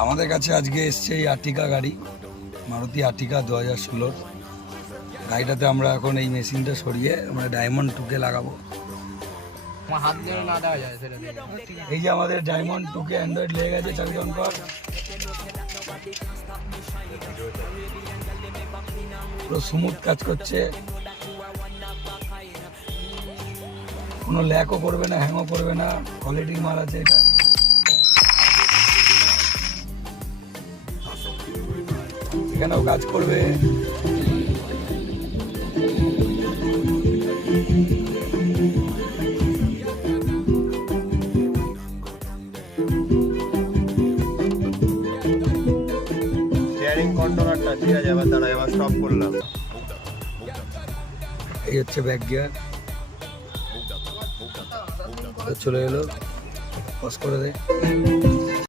আমাদের কাছে আজকে এসছে এই আর্টিকা গাড়ি, মারুতি আর্টিকা 2016। গাড়িটাতে আমরা এখন এই মেশিনটা সরিয়ে আমরা ডায়মন্ড 2K লাগাবো। এই যে আমাদের ডায়মন্ড 2K অ্যান্ড্রয়েড লেগে গেছে, চাবি অন কর। পুরো স্মুথ কাজ করছে, কোনো ল্যাকও করবে না, হ্যাংও করবে না, কোয়ালিটির মাল আছে এটা। এখানেও কাজ করবে। স্টিয়ারিং কন্ট্রোলারটা ঠিক আছে, এবার দাঁড়া, এবার স্টপ করলাম। এই হচ্ছে ব্যাক গিয়ার, চলে এলো, পজ করে দে।